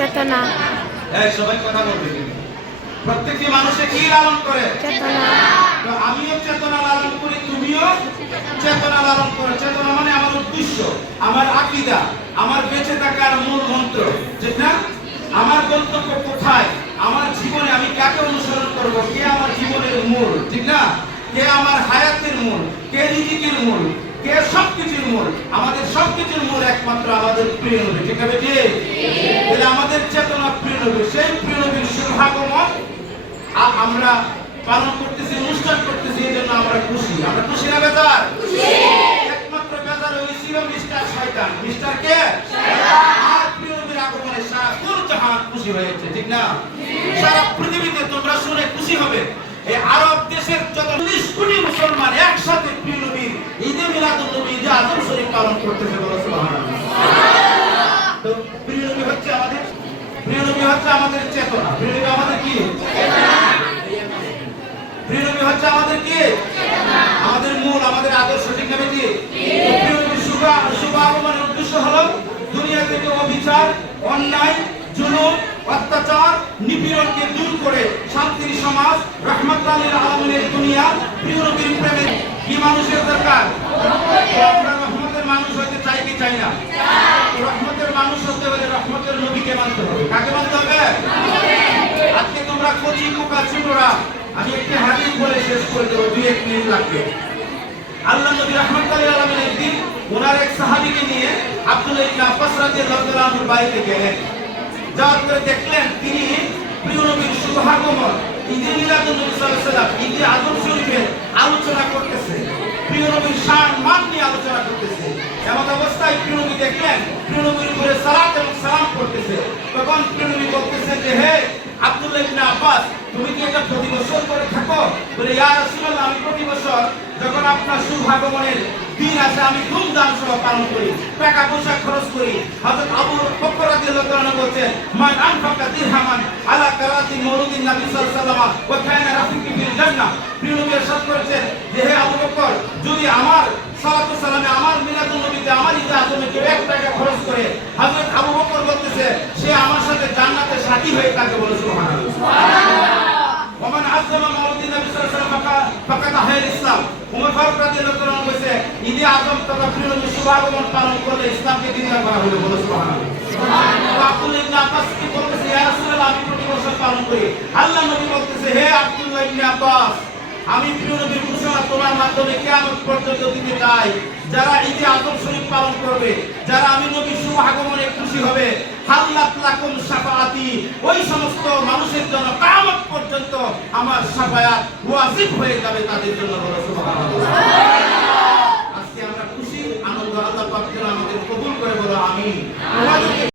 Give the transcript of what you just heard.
চেতনা। সবাই কথা বলবে। প্রত্যেকটি মানুষে কি লালন করে? চেতনা। তো আমিও চেতনা লালন করি, তুমিও চেতনা লালন করো। চেতনা মানে আমার উদ্দেশ্য, আমার আকীদা, আমার বেঁচে থাকার মূল মন্ত্র, ঠিক না? আমার গন্তব্য কোথায়, আমার জীবনে আমি কাকে অনুসরণ করব, কে আমার জীবনের মূল, ঠিক না? কে আমার হায়াতের মূল, কে রিজিকের মূল, কে সবকিছুর মূল। আমাদের সবকিছুর মূল একমাত্র আমাদের প্রিয় নবী, ঠিক আছে? তাহলে আমাদের চেতনা প্রিয় নবী, সেই প্রিয় নবীর শুভাগমন আমরা পালন করতেছি, অনুষ্ঠান করতেছি, এই জন্য আমরা খুশি। আমরা খুশি না বেজার? একমাত্র বেজার হয়েছিল মিস্টার শয়তান। মিস্টার কে? আর প্রিয় নবীর আগমনে সারা জাহান খুশি হয়েছে, ঠিক না? সারা পৃথিবীতে তোমরা শুনে খুশি হবে। এই আরব দেশের যত 40 কোটি মুসলমান একসাথে প্রিয় নবীর ঈদে মিলাদুন নবী, ঈদে আজম শরীফ পালন করতেছে। বলো সুবহানাল্লাহ। তো প্রিয় নবী হচ্ছে আমাদের, প্রিয় নবী হচ্ছে আমাদের চেতনা। প্রিয় নবী আমাদের কি? প্রিয় নবী হচ্ছে আমাদের কি? আমাদের মূল, আমাদের আদর্শ, ঠিক না? প্রিয় নবীর শুভ আগমনের উদ্দেশ্য হলো দুনিয়া থেকে অবিচার, অন্যায়, জুলুম, অত্যাচার, নিপীড়নকে দূর করে শান্তির সমাজ, রাহমাতুল লিল আলামিনের দুনিয়া। প্রিয় নবীর প্রেমে কি মানুষের দরকার? আমরা রহমতের মানুষ হতে চাই কি চাই না? রহমতের মানুষ হতে হলে রহমতের নবীকে মানতে হবে। কাকে মানতে হবে? আজকে তোমরা কচি কোকা ছোটরা, আমি একটি হাদিস বলে শেষ করে দেব, 2-1 মিনিট লাগবে। আল্লাহ নবী রাহমাতুল লিল আলামিন একদিন ওনার এক সাহাবীকে নিয়ে আব্দুল্লাহ ইবনে আব্বাস রাদিয়াল্লাহু তাআলা আনহুর বাড়িতে গেলেন। যাওয়ার পরে দেখলেন তিনি প্রিয় নবীর শুভাগমন, ঈদে মিলাদুন নবী সাল্লাল্লাহু আলাইহি ওয়াসাল্লাম, ঈদে আজম শরীফের আলোচনা করতেছে, প্রিয় নবীর শান মান নিয়ে আলোচনা করতেছে। এমন অবস্থায় প্রিয় নবী দেখলেন প্রিয় নবীর উপরে সালাত এবং সালাম করতেছে। তখন প্রিয় নবী বলতেছে যে, হে আব্দুল্লাহ ইবনে আব্বাস, তুমি কি এটা প্রতি বছর করে থাকো? বলে, ইয়া রাসূলুল্লাহ, আমি প্রতি বছর যখন আপনার শুভাগমনের দিন আসে আমি ধুমধাম সহ পালন করি, টাকা পয়সা খরচ করি। হযরত আবু বকর রাদিয়াল্লাহু তাআলা বলেন, মান আনফাকা দিরহামান আলা কারাতি মাউলুদিন নবী সাল্লাল্লাহু আলাইহি ওয়াসাল্লাম ওয়া কানা রাফিকি ফিল জান্নাহ। প্রিয় নবী ارشاد করেছেন যে, হে আবু বকর, যদি আমার সালাতু সালামে, আমার মিলাদুন নবীতে, আমার ঈদে আজমে কেউ 1 টাকা খরচ করে, হযরত আবু বকর বলতেছে সে আমার সাথে জান্নাতে সাথী হয়ে থাকে। বলে সুবহানাল্লাহ। ওমান আযযামা মাউলুদিন নবী সাল্লাল্লাহু আলাইহি ওয়াসাল্লাম ফাকাত আহল ইসলাম। উমর ফারুক রাদিয়াল্লাহু তাআলা বলেছে, ঈদে আজম তথা প্রিয় নবীর শুভাগমন পালন করলে ইসলামকে দিনদার করা হলো। বলে সুবহানাল্লাহ। আব্দুল্লাহ ইবনে আব্বাস কি বলতেছে, ইয়া রাসূলুল্লাহ, আমি প্রতি বছর পালন করি। আল্লাহ নবী বলতেছে, হে আব্দুল্লাহ ইবনে আব্বাস, আমি প্রিয় নবীর ঘোষণা তোমার মাধ্যমে কিয়ামত পর্যন্ত দিতে চাই। যারা ঈদে আজম শরীফ পালন করবে, যারা আমি নবীর শুভ আগমনে খুশি হবে, হাল্লাত লাকুম শাফাআতি, ওই সমস্ত মানুষের জন্য কিয়ামত পর্যন্ত আমার শাফায়াত ওয়াজিব হয়ে যাবে তাদের জন্য। বলো সুবহানাল্লাহ।